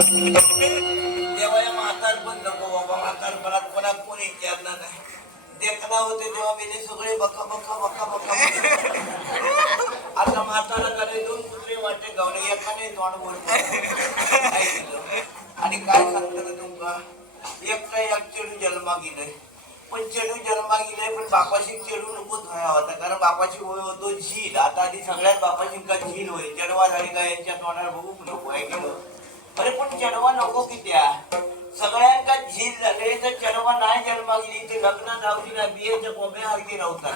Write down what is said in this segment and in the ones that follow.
तेव्हा म्हातारपण नको बाबा, म्हातारपणात कोणा कोणी विचारणार नाही. देखना होते तेव्हा मी सगळे बका बका बका बका. आता म्हाताराकडे दोन कुत्रे वाटे गावले, एकाने तोंड बोलतो. आणि काय सांगतो तुमका, एकटा एक चेडू जन्मा गेलोय. पण चेडू जन्मा गेले पण बापाशी चेडू नकोच व्हाया होता, कारण बापाची ओळ होतो झील. आता आधी सगळ्यात बापाशी का झील होय, चढवा झाली का यांच्या तोंडाला बघू नको आहे गेलो. अरे पण चढवा नको की त्या सगळ्यांका झील झाले तर चढवा नाही जन्मा गेली ते लग्न लावली ना बियेच्या कोंब्या हलकी नव्हता.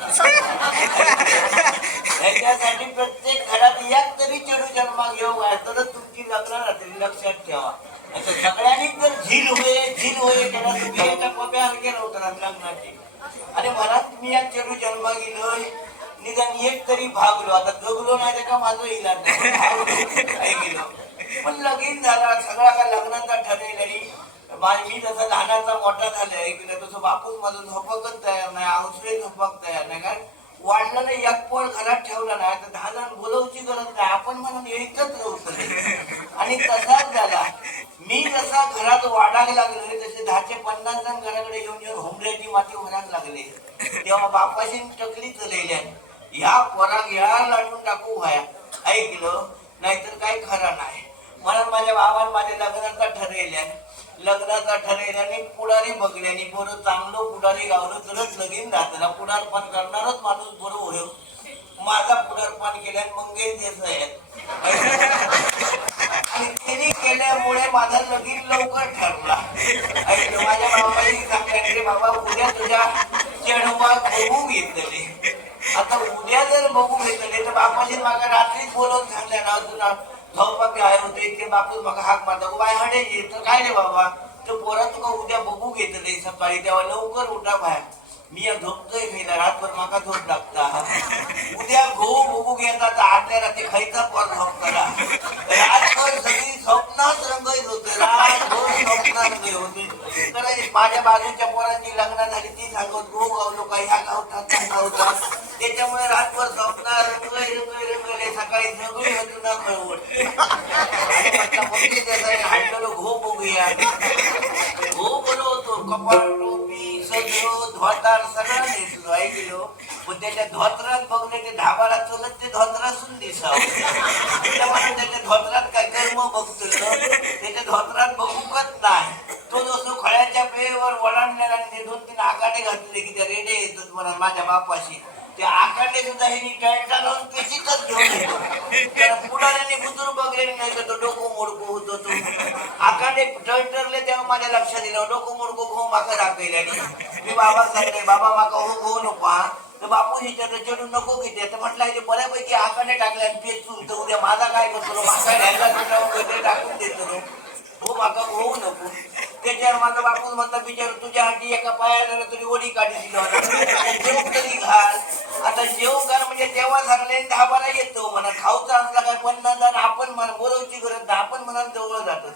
त्याच्यासाठी प्रत्येक घरात एक तरी चेडू जन्मा घेऊ तर तुमची लग्न राहतील, लक्षात ठेवा. सगळ्यांनी जर झील होय त्याला बियेच्या कोंब्या हलकी नव्हता लग्नाची. आणि म्हणत मी या चेडू जन्मा गेलोय, निदान एक तरी भागलो. आता जगलो नाही तर का माझं इलाज नाही गेलो. पण लगीन झाला सगळा का लग्नाचा ठरेल. मी जसं लहानाचा मोठा झालाय तसं बापूच माझं झोपकच तयार नाही, औषधे झोपक तयार नाही. कारण वाढलं नाही, एक पोळ घरात ठेवला नाही तर 10 जण बोलवची गरज नाही, आपण म्हणून एकच नव्हतं. आणि तसाच झाला. मी जसा घरात वाढायला लागले तसे 10 ते 50 जण घराकडे येऊन येऊन हुंबऱ्याची माती भरायला लागले. तेव्हा बापाशी टकली चलेल्या ह्या पोराक ह्या लाटून टाकू व्हाया ऐकलं, नाहीतर काही खरं नाही. म्हणून माझ्या बाबांनी माझ्या लग्नाचा ठरेल्याने पुढारी बघल्याने बरं चांगलं पुढारी गावलं तरच लगीन राहतं. पुढारपण करणारच माणूस बरं होय. माझा पुढारपण केल्याने मंगेश देसाई आणि त्यांनी केल्यामुळे माझा लगीन लवकर ठरला. माझ्या बाबांनी सांगितले बाबा उद्या तुझ्या चेडवा बघू घेतले. आता उद्या जर बघू घेतले तर बापाशी मागा रात्रीच बोलवून सांगल्या ना तुला धवपाकी आहे होते ते बापूस मग हाक मारता बाय हडे तर काय रे बाबा तो पोरा तुका उद्या बघू घेतले सकाळी तेव्हा लवकर उठा बाहेर. मी या झोपतोय खायला रातभर माका झोप लागता. उद्या बघू घेता तर आठल्या रात्री खायचा पोर झोपताना रातभर सगळी स्वप्नात रंगत होते, रातभर स्वप्नात रंगत होते. तर माझ्या बाजूच्या पोराची लग्न झाली ती सांगत गो गावलो का ह्या गावतात त्या गावतात, त्याच्यामुळे रातभर स्वप्न रंगले सकाळी सगळी होती न कळवट. हाडलेलो घो बघूया घो बोलवतो कपाळ टोपी सगळं धोतार सगळं नेसलो ऐकलो. पण त्याच्या धोत्रात बघले ते ढाबाला चलत ते धोत्रासून दिसावं. त्याच्या धोत्रात काय कर्म बघतो त्याच्या धोत्रात बघूकच नाही. तो जसं खळ्याच्या पेवर वळणलेला आणि ते 2-3 आकाडे घातले की त्या रेडे येतात म्हणा माझ्या बापाशी. ते आकाडे सुद्धा हे टळटा लावून पेचीतच घेऊन येतो. त्याला पुढाऱ्याने बुजुर्ग बघले नाही तर तो डोकं मोडकं होतो. तो आकाडे टळटरले तेव्हा माझ्या लक्षात दिलं डोकं मोडकं घो माका दाखवल्याने. मी बाबा सांगले बाबा माका हो नको. तर बापू विचारलं चढू नको की ते म्हटलं ते बऱ्यापैकी आकाडे टाकले आणि पेचून तर उद्या माझा काय करतो माका ढ्यायला टाकून देतो हो माका होऊ नको. त्याच्यावर माझा बापूस म्हणता बिचार तुझ्या हाती एका पायाला तरी ओढी काढी जेवण तरी घाल. आता जेवण घाल म्हणजे तेव्हा सांगले 10-12 येतो म्हणा खाऊचा असला काय 50 जण आपण बोलवची गरज नाही, आपण म्हणा जवळ जातो.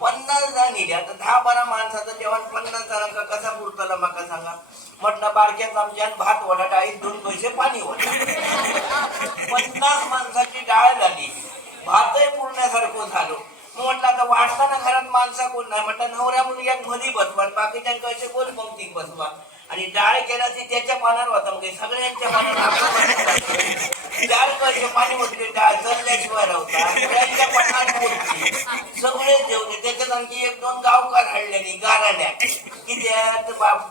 50 जण येईल आता 10-12 माणसाचं जेवण 50 जणांचा कसा पुरताला माका सांगा. म्हटलं बारक्यात आमच्या भात वडा डाळीत 2 पैसे पाणी वडा. 50 माणसाची डाळ झाली, भातही पुरण्यासारखं झालो. म्हटलं आता वाढताना घरात माणसा कोण नाही म्हटलं नवऱ्या म्हणून एक मधी बसवा बाकीच्या असे कोण पंक्ती बसवा. आणि डाळ केला ती त्याच्या पानावर होता म्हणजे सगळ्यांच्या पानावर डाळ कसे पाणी म्हटले डाळ चरल्याशिवाय राहता सगळ्यांच्या पानात मोडली सगळे जेवले. त्याच्यात आणखी 1-2 गावकार हडल्याने गाराड्या की त्यात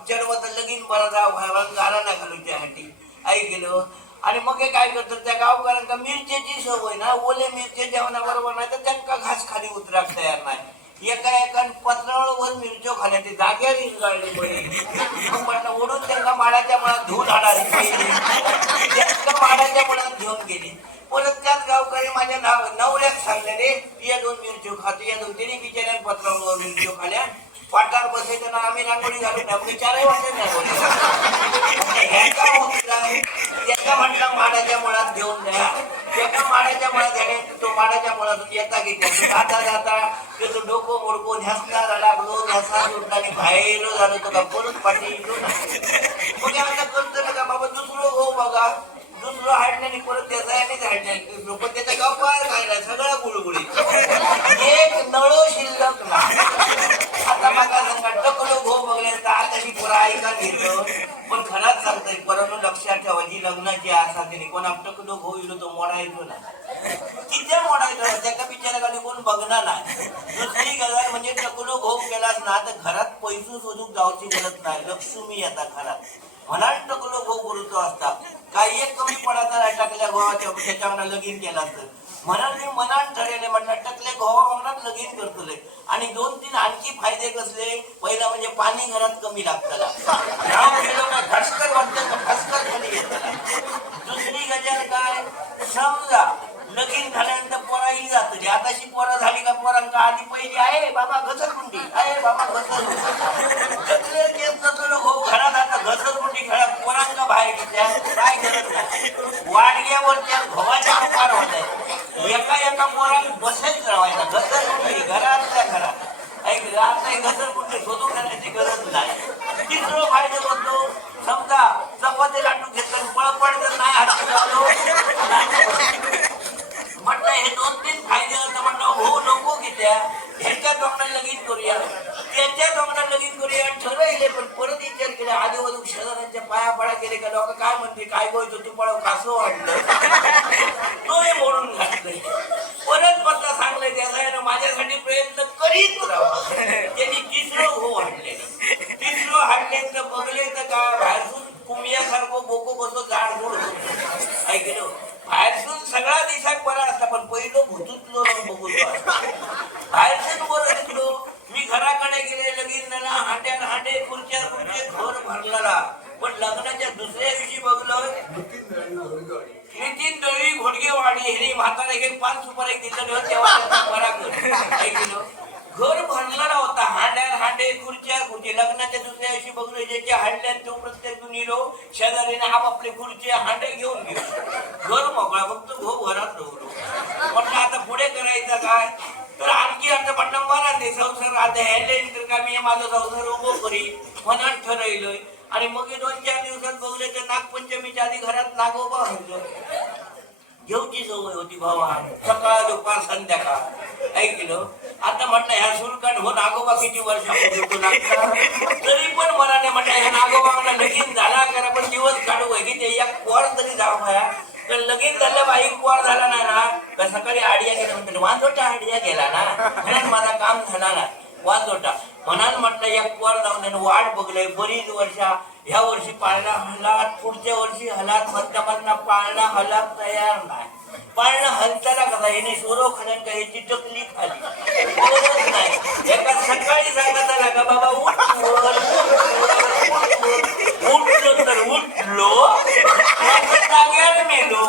चढवत लगीन बरा जाव गाराणा घालू त्यासाठी ऐकलं. आणि मग हे काय करतो त्या गावकऱ्यांना मिरचीची सवय ना ओले मिरचे जेवणाबरोबर नाही तर त्यांना घास खाली उतराक तयार नाही. एका पत्रावळवर मिरचो खाल्या ते जाग्यावर इंगाळले बरे म्हटलं ओढून त्यांना माडाच्या मुळात धुवून आणारी त्यांना माडाच्या मुळात घेऊन गेली. परत त्याच गावकरी माझ्या नवऱ्यात सांगले रे या 2 मिरचो खातो या 2 तिने बिचाऱ्या पत्रावळवर मिरचो खाल्या. वाटार बसायचं ना आम्ही रांगोळी घालून टाकली 4 वाटत एका म्हटलं माडाच्या मुळात घेऊन द्या. एका माडाच्या मुळात झाले तो माडाच्या मुळातून येता घेतला जाता जाता तो डोकं मोडको ध्यासला लागलो ध्यासा सुटला आणि बाहेर झालो तो का परत पाठी मग आता करतो नका बाबा दुसरं हो बघा दुसरं हाडण्याने परत त्याचा हाडण्या लोक त्याचा गप्पार खायला सगळं गुळगुळी एक नळ शिल्लक म्हणा टकलो होईल तो मोडायचो ना किती मोडायचो त्याका बिचारा कोण बघणार नाही. दुसरी गजाल म्हणजे टकलो घोग केलास ना तर घरात पैसे शोधून जाऊची गरज नाही. लक्ष्मी येतात घरात म्हणाल टकलो घोग उरतो असता काही एक कमी पडायचा नाही टाकल्या गोवाच्या त्याच्यावर लगीन केला तर म्हणाल मी मनात ठरवले म्हटलं टकले गोवा अंगणात लगीन करतले आणि 2-3 आणखी फायदे कसले. पहिला म्हणजे पाणी घरात कमी लागतला खसकर वाटतं खसकर खाली येतला. दुसरी गजाल काय समजा लगीन झाल्यानंतर पोराही जातली. आताशी पोरं झाली का पोरांका आधी पहिली आहे बाबा घसरगुंडी आहे बाबा घसरगुंडी घरात आता घसरगुंडी खेळा पोरांका बाहेर घेतल्या काय गरज नाही. वाडग्यावरच्या गव्हाच्या उपार होत आहे एका पोरांनी बसेच राहायचा घसरगुंडी घरातल्या घरात ऐक आता घसरगुंडी शोधून घेण्याची गरज नाही. तिसरं फायदा होतो समजा चपाती लाटून घेतलं पळपड तर नाही म्हटलं हे 2-3 फायदे होतं म्हटलं हो नको घेत्या ह्याच्या तोंडाला लगीन करूया त्यांच्या तोंडाला लगीन करूया ठरवले. पण परत विचार केला आजूबाजू शेजाऱ्यांच्या पाया पडा केले का लोक काय म्हणते काय बोलतो तू पळव कासं वाटलं तोही मोडून घातलंय. परत म्हटलं सांगलंय त्याचा माझ्यासाठी प्रयत्न करीत राहा. त्यांनी तिसरं हो हाडले. तिसरं हाडले तर बघले तर काय बाहेरून कुमियासारखं बोको बसो झाड झोड होतो ऐकलं. बाहेरसून सगळा दिसाक बरा असता पण पहिलं भुतुतलो बघून बाहेरसून बरं दिसलो. मी घराकडे गेले लगीन झाला हांड्या हांडे खुर्च्या घर भरलेला. पण लग्नाच्या दुसऱ्या दिवशी बघलं नितीन दळी घोडगेवाडी हे म्हातारे घेऊन 5 सुपारी दिलं तेव्हा बरा ऐकलं. घर भरलेला होता हांडे खुर्च्या लग्नाच्या दुसऱ्या दिवशी बघलो ज्याच्या हांड्यात तो प्रत्येक निलो शेजारीने आपापले खुर्ची हांडे घेऊन गेलो. घर मोकळा फक्त घरात राहलो. म्हटलं आता पुढे करायचं काय तर आणखी आता म्हटलं मला ते संसार आता ह्याले तर का मी माझा संसार उभो करी मनात ठरवलंय. आणि मग 2-4 दिवसात बघले तर नागपंचमीच्या आधी घरात नागोबा व्हायचं घेऊची सवय होती भावा सकाळ दुपार संध्याकाळ ऐकलं. आता म्हटलं ह्या सुरकाट हो नागोबा किती वर्षापूर्वी तरी पण मला नाही म्हटलं ह्या नागोबाला लगीन झाला करा पण दिवस काढू आहे की ते एक पोर तरी जाऊ पाया तर लगीन झालं बाई पोर झाला नाही ना तर सकाळी आडिया गेला म्हणतात वांजोटा आडिया गेला ना म्हणून माझा काम झाला ना वांजोटा म्हणून म्हटलं एक पोर जाऊन वाट बघलंय बरीच वर्षा. ह्या वर्षी पाळणा हलात पुढच्या वर्षी हलात म्हणता पाळणा हलात तयार नाही. पाळणा हलताना कसा याने सोरो खाण्यात का याची टकली खाली नाही. एका सकाळी सांगत आला का बाबा उठलो तर उठलो जाग्यावर मेलो.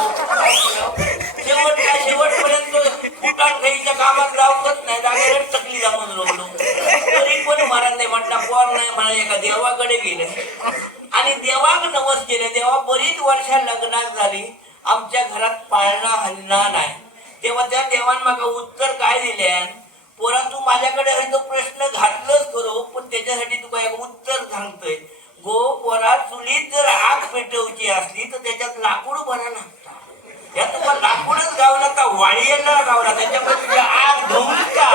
शेवटपर्यंत फुटाण खाईच्या कामात जाऊच नाही जागेवर टकली जाऊन रोवलो. तरी पण महाराज नाही म्हटला पोर नाही म्हणा एका देवाकडे गेले आणि देवाक नवस केले. देवा बरीच वर्षा लग्नात झाली आमच्या घरात पाळणा हलणार नाही. तेव्हा त्या देवान मागा उत्तर काय दिले पोरा तू माझ्याकडे आहे तो प्रश्न घातलंच करो पण त्याच्यासाठी तू काय उत्तर सांगतोय गो पोरा चुलीत जर आग पेटवची असली तर त्याच्यात लाकूड बरा लागता. या तुम्हाला लाकूडच गावला तर वाळीला गावला त्याच्यामध्ये आग धुमता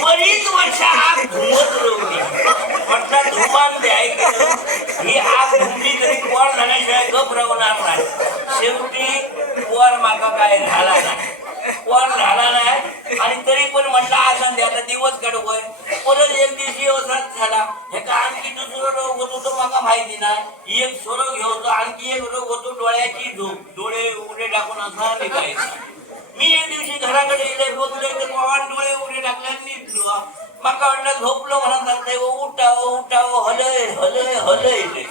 बरीच वर्ष आग धुमत रोवली. म्हटलं धुमान द्याय केलं ही आग धुमली तरी पोर झाल्याशिवाय गप राहणार नाही. शेवटी पोर मागा काय झाला नाही पोर झाला नाही आणि तरी पण म्हटलं असं दे आता दिवस काढूय. परत एक दिवशी असाच झाला हे का आणखी दुसरं रोग होतो तो मागा माहिती नाही. एक सोरो घेऊतो आणखी एक रोग होतो डोळ्याची झोप डोळे उघडे टाकून असा निघायचा. मी एक दिवशी घराकडे गेले बघले तर पवान डोळे उघडे टाकले निघलो. माका वाटलं झोपलो म्हणत उठावं हलय हलय हलय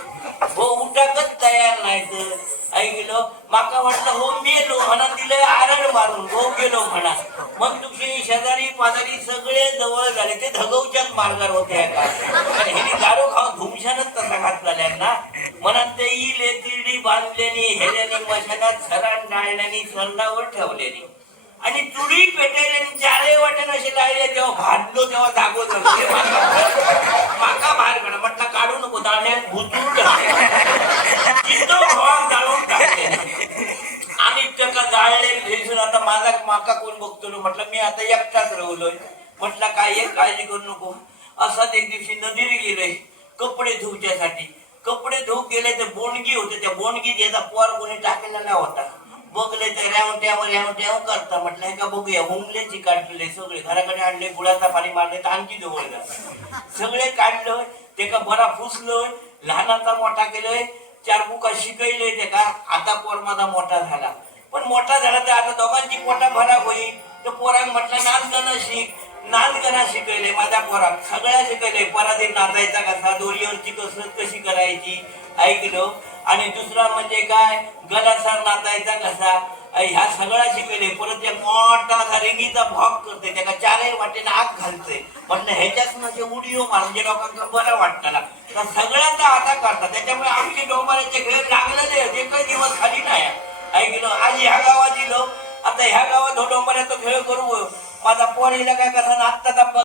हो उठाकच तयार नाही तर ऐकलं. माका वाटलं हो मेलो म्हणा दिलंय आरड मारून हो गेलो म्हणा. मग तुझे शेजारी पाजारी सगळे जवळ झाले ते धगवच्याच मार्गावर होते का कारण हे दारू खाऊन धुमशानच तसा घातला ना म्हणत ते इले तिरडी बांधलेली हेल्यानी मशानात सरान डाळल्यानी सरणावर ठेवलेली आणि चुडी पेटवल्यानी चारही वाटेन असे लागले तेव्हा भांडलो तेव्हा जागोच माका बाहेर काढा म्हटलं काढू नको दाण्यात भुतून जाळून टाकले आणि त्याला जाळले भेसून आता माझा माका कोण बघतो म्हटलं मी आता एकटाच राहलोय. म्हटलं काय एक काळजी करू नको. असाच एक दिवशी नदीर गेलोय कपडे धुवच्यासाठी कपडे धुवून गेले ते बोंडगी होते, त्या बोंडगी त्याचा पोर कोणी टाकलेला होता. बघले ते रॅवट्यावर करता. म्हटलं हे का बघूया, हुमलेची काढले सगळे घराकडे आणले, गुळाचा पाणी मारले तर आणखी जवळ सगळे काढलं. ते का बरा फुसलोय, लहानाचा मोठा केलोय, 4 बुका शिकवले ते का. आता पोर माझा मोठा झाला, पण मोठा झाला तर आता दोघांची पोटा भराक होईल. तर पोरांक म्हटलं नाचगाणं शिक, नाचगाणं शिकवले माझ्या पोराक, सगळ्या शिकवले. पराधीन नाचायचा कसा, दोरीवरची कसरत कशी करायची ऐकलं. आणि दुसरा म्हणजे काय, गलासार नाचायचा कसा, ह्या सगळ्या शिकवले. परत एक मोठा रेंगीचा भाग करते, त्याला 4 वाटेने आग घालते. म्हटलं ह्याच्याच म्हणजे उडिओ मार, म्हणजे लोकांना बरं वाटतं. तर सगळ्यांचा आता करतात. त्याच्यामुळे आमचे डोंबाऱ्याचे खेळ लागलेले जे काही दिवस खाली नाही ऐकलं. आज ह्या गावात दिलो, आता ह्या गावात डोंबाऱ्याचा खेळ करू. माझा पोरीला काय कसा नाचता